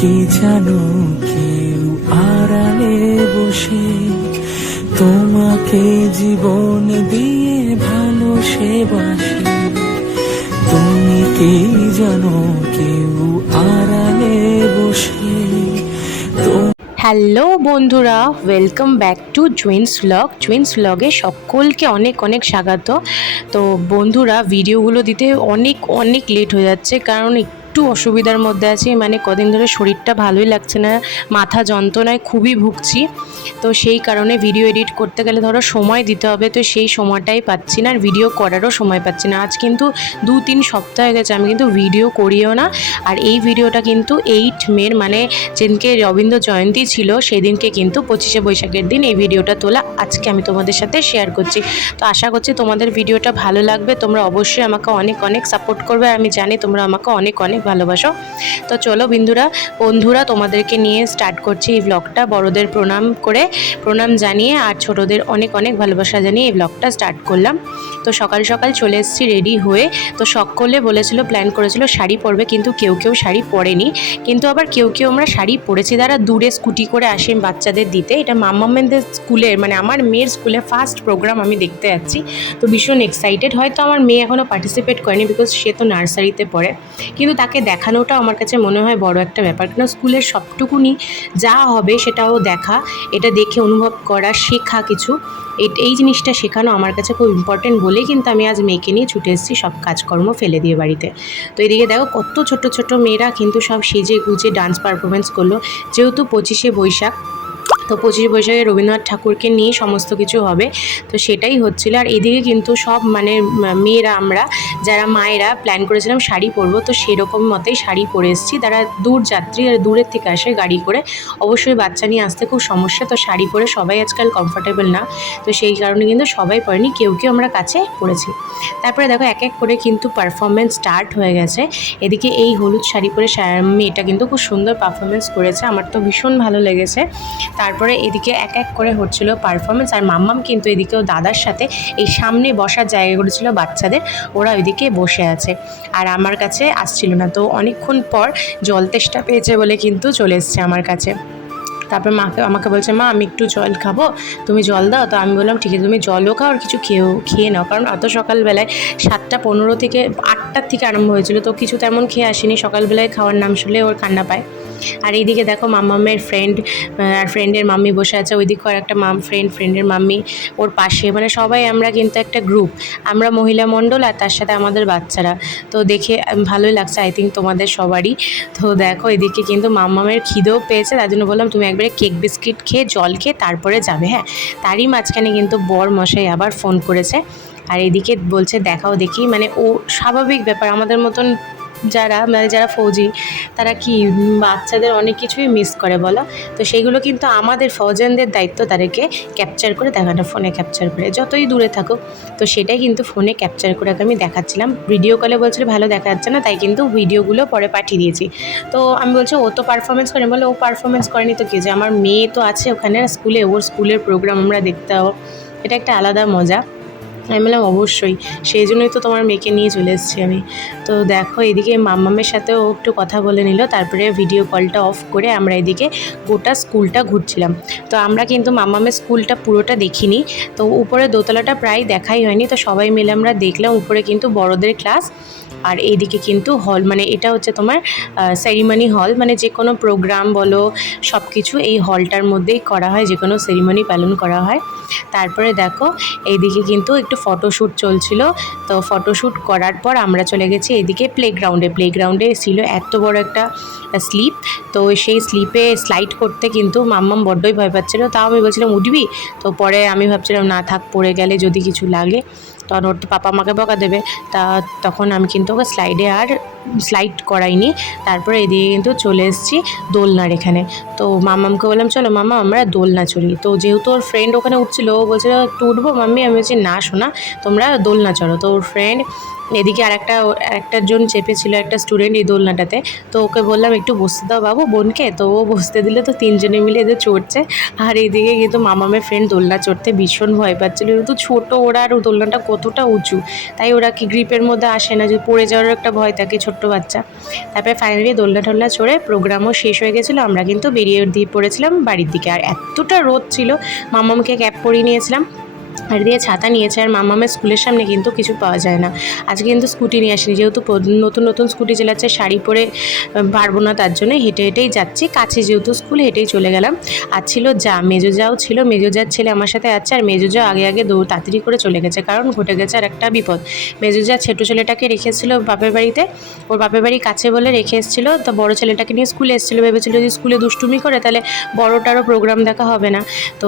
কি জানো কেউ আড়ালে বসে তোমাকে জীবন দিয়ে ভালোবাসে। তুমি কি জানো কেউ আড়ালে বসে। হ্যালো বন্ধুরা, ওয়েলকাম ব্যাক টু জুইন্স ব্লগে সকলকে অনেক অনেক স্বাগত। তো বন্ধুরা, ভিডিওগুলো দিতে অনেক লেট হয়ে যাচ্ছে, কারণ একটু অসুবিধার মধ্যে আছি। মানে কদিন ধরে শরীরটা ভালোই লাগছে না, মাথা যন্ত্রণায় খুবই ভুগছি। তো সেই কারণে ভিডিও এডিট করতে গেলে ধরো সময় দিতে হবে, তো সেই সময়টাই পাচ্ছি না, আর ভিডিও করারও সময় পাচ্ছি না। আজ কিন্তু 2-3 সপ্তাহ হয়ে গেছে আমি কিন্তু ভিডিও করিও না। আর এই ভিডিওটা কিন্তু 8 মের, মানে যেদিনকে রবীন্দ্র জয়ন্তী ছিল সেদিনকে কিন্তু 25শে বৈশাখের দিন এই ভিডিওটা তোলা আজকে আমি তোমাদের সাথে শেয়ার করছি। তো আশা করছি তোমাদের ভিডিওটা ভালো লাগবে। তোমরা অবশ্যই আমাকে অনেক সাপোর্ট করবে, আমি জানি তোমরা আমাকে অনেক ভালোবাসো। তো চলো বন্ধুরা, তোমাদেরকে নিয়ে স্টার্ট করছি এই ব্লগটা। বড়দের প্রণাম জানিয়ে আর ছোটদের অনেক ভালোবাসা জানিয়ে এই ব্লগটা স্টার্ট করলাম। তো সকাল চলে এসেছি রেডি হয়ে। তো সকলে বলেছিল, প্ল্যান করেছিল শাড়ি পরবে, কিন্তু কেউ শাড়ি পরেনি। কিন্তু আবার কেউ আমরা শাড়ি পরেছি, যারা দূরে স্কুটি করে আসেন বাচ্চাদের দিতে। এটা মাম্মামেনদের স্কুলের, মানে আমার মেয়ের স্কুলে ফার্স্ট প্রোগ্রাম আমি দেখতে যাচ্ছি। তো ভীষণ এক্সাইটেড। হয়তো আমার মেয়ে এখনও পার্টিসিপেট করেনি, বিকজ সে তো নার্সারিতে পড়ে, কিন্তু তাকে দেখানোটা আমার কাছে মনে হয় বড় একটা ব্যাপার। কেন স্কুলের সবটুকুনি যা হবে সেটাও দেখা, এটা দেখে অনুভব করা, শেখা কিছু, এই জিনিসটা শেখানো আমার কাছে খুব ইম্পর্টেন্ট বলেই কিন্তু আমি আজ মেয়েকে নিয়ে ছুটে এসেছি সব কাজকর্ম ফেলে দিয়ে বাড়িতে। তো এদিকে দেখো কত ছোট মেয়েরা কিন্তু সব সেজে গুজে ডান্স পারফরমেন্স করলো, যেহেতু 25শে বৈশাখ। তো 25শে বৈশাখে রবীন্দ্রনাথ ঠাকুরকে নিয়ে সমস্ত কিছু হবে, তো সেটাই হচ্ছিল। আর এদিকে কিন্তু সব মানে মেয়েরা, আমরা যারা মায়েরা প্ল্যান করেছিলাম শাড়ি পরবো, তো সেরকম মতেই শাড়ি পরে এসেছি। তারা দূর যাত্রী আর দূরের থেকে আসে গাড়ি করে, অবশ্যই বাচ্চা নিয়ে আসতে খুব সমস্যা। তো শাড়ি পরে সবাই আজকাল কমফোর্টেবল না, তো সেই কারণে কিন্তু সবাই পরেনি, কেউ আমরা কাছে পরেছি। তারপরে দেখো এক করে কিন্তু পারফরমেন্স স্টার্ট হয়ে গেছে। এদিকে এই হলুদ শাড়ি পরে মেয়েটা কিন্তু খুব সুন্দর পারফরমেন্স করেছে, আমার তো ভীষণ ভালো লেগেছে। তারপরে এদিকে এক করে হচ্ছিল পারফরমেন্স, আর মাম্মাম কিন্তু এদিকেও দাদার সাথে এই সামনে বসার জায়গাগুলো ছিল বাচ্চাদের, ওরা ওইদিকে বসে আছে আর আমার কাছে আসছিল না। তো অনেকক্ষণ পর জল তেষ্টা পেয়েছে বলে কিন্তু চলে এসছে আমার কাছে। তারপর আমাকে বলছে, মা আমি একটু জল খাবো, তুমি জল দাও। তো আমি বললাম ঠিক আছে, তুমি জলও খাও আর কিছু খেয়ে নাও, কারণ অত সকালবেলায় 7টা 15 থেকে 8টার থেকে আরম্ভ হয়েছিল, তো কিছু তেমন খেয়ে আসিনি। সকালবেলায় খাওয়ার নাম শুনলে ওর কান্না পায়। আর এইদিকে দেখো মাম্মামের ফ্রেন্ড আর ফ্রেন্ডের মাম্মি বসে আছে, ওইদিকে আর একটা ফ্রেন্ডের মাম্মি ওর পাশে, মানে সবাই আমরা কিন্তু একটা গ্রুপ, আমরা মহিলা মণ্ডল আর তার সাথে আমাদের বাচ্চারা। তো দেখে ভালোই লাগছে, আই থিঙ্ক তোমাদের সবারই। তো দেখো এদিকে কিন্তু মাম্মামের খিদেও পেয়েছে, তার জন্য বললাম তুমি একবারে কেক বিস্কিট খেয়ে জল খেয়ে তারপরে যাবে। হ্যাঁ, তারই মাঝখানে কিন্তু বর মশাই আবার ফোন করেছে, আর এদিকে বলছে দেখাও দেখি। মানে ও স্বাভাবিক ব্যাপার, আমাদের মতন যারা ফৌজি, তারা কি বাচ্চাদের অনেক কিছুই মিস করে বলো। তো সেইগুলো কিন্তু আমাদের ফৌজানদের দায়িত্ব, তাদেরকে ক্যাপচার করে দেখানো, ফোনে ক্যাপচার করে, যতই দূরে থাকো। তো সেটাই কিন্তু ফোনে ক্যাপচার করে আমি দেখাচ্ছিলাম। ভিডিও কলে বলছিল ভালো দেখা যাচ্ছে না, তাই কিন্তু ভিডিওগুলো পরে পাঠিয়ে দিয়েছি। তো আমি বলছি ও তো পারফরমেন্স করে, বলে ও পারফরমেন্স করেনি তো কি, যে আমার মেয়ে তো আছে ওখানে স্কুলে, ওর স্কুলের প্রোগ্রাম আমরা দেখতে হবো, এটা একটা আলাদা মজা। আমি বললাম অবশ্যই, সেই জন্যই তো তোমার মেয়েকে নিয়ে চলে এসেছি আমি। তো দেখো এদিকে মাম্মামের সাথেও একটু কথা বলে নিল, তারপরে ভিডিও কলটা অফ করে আমরা এদিকে গোটা স্কুলটা ঘুরছিলাম। তো আমরা কিন্তু মাম্মামের স্কুলটা পুরোটা দেখিনি, তো উপরে দোতলাটা প্রায় দেখাই হয়নি। তো সবাই মিলে আমরা দেখলাম উপরে কিন্তু বড়দের ক্লাস, আর এইদিকে কিন্তু হল, মানে এটা হচ্ছে তোমার সেরিমনি হল, মানে যে কোনো প্রোগ্রাম বলো সব কিছু এই হলটার মধ্যেই করা হয়, যে কোনো সেরিমনি পালন করা হয়। তারপরে দেখো এইদিকে কিন্তু একটু ফটোশ্যুট চলছিল। তো ফটোশ্যুট করার পর আমরা চলে গেছি এদিকে প্লেগ্রাউন্ডে ছিল এত বড় একটা স্লিপ। তো সেই স্লিপে স্লাইড করতে কিন্তু মাম্মাম বড্ডই ভয় পাচ্ছিলো, তাও আমি বলছিলাম উঠবি। তো পরে আমি ভাবছিলাম না থাক, পড়ে গেলে যদি কিছু লাগে তখন ওর তো পাপা আমাকে বকা দেবে। তখন আমি কিন্তু ওকে স্লাইড করাইনি। তারপরে এদিকে কিন্তু চলে এসেছি দোলনার এখানে। তো মাম্মামকে বললাম চলো মাম্মা আমরা দোলনা চড়ি। তো যেহেতু ওর ফ্রেন্ড ওখানে উঠছিল, ও বলছিল একটু উঠবো মাম্মি, আমি বলছি না শোনা তোমরা দোলনা চড়ো। তো ওর ফ্রেন্ড এদিকে আরেকটা জন চেপেছিল, একটা স্টুডেন্ট এই দোলনাটাতে। তো ওকে বললাম একটু বসতে দাও বাবু বোনকে, তো ও বসতে দিলে, তো তিনজনে মিলে এদের চড়ছে। আর এইদিকে কিন্তু মামামের ফ্রেন্ড দোলনা চড়তে ভীষণ ভয় পাচ্ছিলো, কিন্তু ছোটো ওরা, আর দোলনাটা কতটা উঁচু, তাই ওরা কি গ্রিপের মধ্যে আসে না, যে পড়ে যাওয়ার একটা ভয় থাকে ছোট্ট বাচ্চা। তারপরে ফাইনালি দোলনা টোলনা চড়ে প্রোগ্রামও শেষ হয়ে গেছিলো, আমরা কিন্তু বেরিয়ে দিয়ে পড়েছিলাম বাড়ির দিকে। আর এতটা রোদ ছিল, মামামকে ক্যাপ পরিয়ে নিয়েছিলাম, আর দিয়ে ছাতা নিয়েছে। আর মামামের স্কুলের সামনে কিন্তু কিছু পাওয়া যায় না, আজকে কিন্তু স্কুটি নিয়ে আসিনি, যেহেতু নতুন নতুন স্কুটি চালাচ্ছে, শাড়ি পরে পারবো না, তার জন্য হেঁটে হেঁটেই যাচ্ছি, কাছে যেহেতু স্কুল হেঁটেই চলে গেলাম। আর ছিল মেজো যাও ছিল, মেজো যার ছেলে আমার সাথে আছে, আর মেজো যাও আগে আগে তাড়াতাড়ি করে চলে গেছে, কারণ ঘটে গেছে আর একটা বিপদ। মেজো যা ছোটো ছেলেটাকে রেখেছিল বাপের বাড়িতে, ওর বাপের বাড়ি কাছে বলে রেখে এসেছিলো, তো বড়ো ছেলেটাকে নিয়ে স্কুলে এসেছিলো, ভেবেছিলো যে স্কুলে দুষ্টুমি করে তাহলে বড়োটারও প্রোগ্রাম দেখা হবে না। তো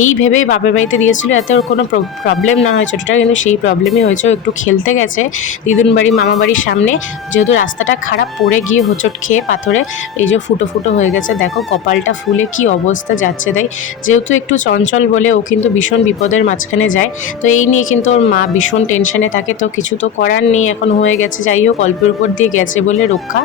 এই ভেবেই বাপের বাড়িতে দিয়েছিলো, এতে ওর কোনো প্রবলেম না হয় ছোটোটা, কিন্তু সেই প্রবলেমই হয়েছে। ও একটু খেলতে গেছে দিদুন বাড়ি মামা বাড়ির সামনে, যেহেতু রাস্তাটা খারাপ, পড়ে গিয়ে হোঁচট খেয়ে পাথরে এই যে ফুটো ফুটো হয়ে গেছে, দেখো কপালটা ফুলে কি অবস্থা যাচ্ছে। তাই যেহেতু একটু চঞ্চল বলে ও কিন্তু ভীষণ বিপদের মাঝখানে যায়, তো এই নিয়ে কিন্তু ওর মা ভীষণ টেনশনে থাকে। তো কিছু তো করার নেই, এখন হয়ে গেছে, যাই হোক অল্পের উপর দিয়ে গেছে বলে রক্ষা।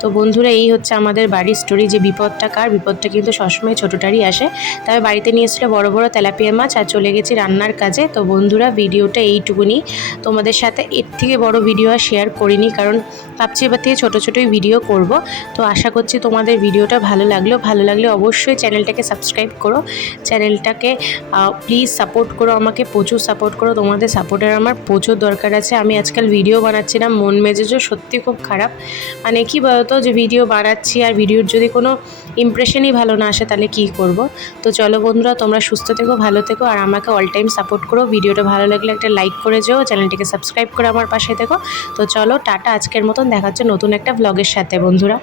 তো বন্ধুরা, এই হচ্ছে আমাদের বাড়ির স্টোরি, যে বিপদটা কার, বিপদটা কিন্তু সবসময় ছোটোটারই আসে। তবে বাড়িতে নিয়ে এসেছিলো বড় বড় তেলাপিয়া মাছ, আর চলে গেছি রান্নার কাজে। তো বন্ধুরা, ভিডিওটা এইটুকুনি, তোমাদের সাথে এর থেকে বড় ভিডিও আর শেয়ার করিনি, কারণ ভাবছি এবার থেকে ছোটো ছোটোই ভিডিও করব। তো আশা করছি তোমাদের ভিডিওটা ভালো লাগলে অবশ্যই চ্যানেলটাকে সাবস্ক্রাইব করো, চ্যানেলটাকে প্লিজ সাপোর্ট করো, আমাকে প্রচুর সাপোর্ট করো, তোমাদের সাপোর্টের আমার প্রচুর দরকার আছে। আমি আজকাল ভিডিও বানাচ্ছিলাম, মন মেজাজও সত্যি খুব খারাপ, মানে কি বলতো, যে ভিডিও বানাচ্ছি আর ভিডিওর যদি কোনো ইমপ্রেশনই ভালো না আসে তাহলে কী করব। তো চলো বন্ধুরা, তোমরা সুস্থ থেকো, ভালো থেকো, আর আমাকে অল টাইম সাপোর্ট করো। ভিডিওটা ভালো লাগলে একটা লাইক করে যেও, চ্যানেলটিকে সাবস্ক্রাইব করে আমার পাশে থেকো। তো চলো টাটা, আজকের মতন দেখা হচ্ছে নতুন একটা ব্লগের সাথে বন্ধুরা।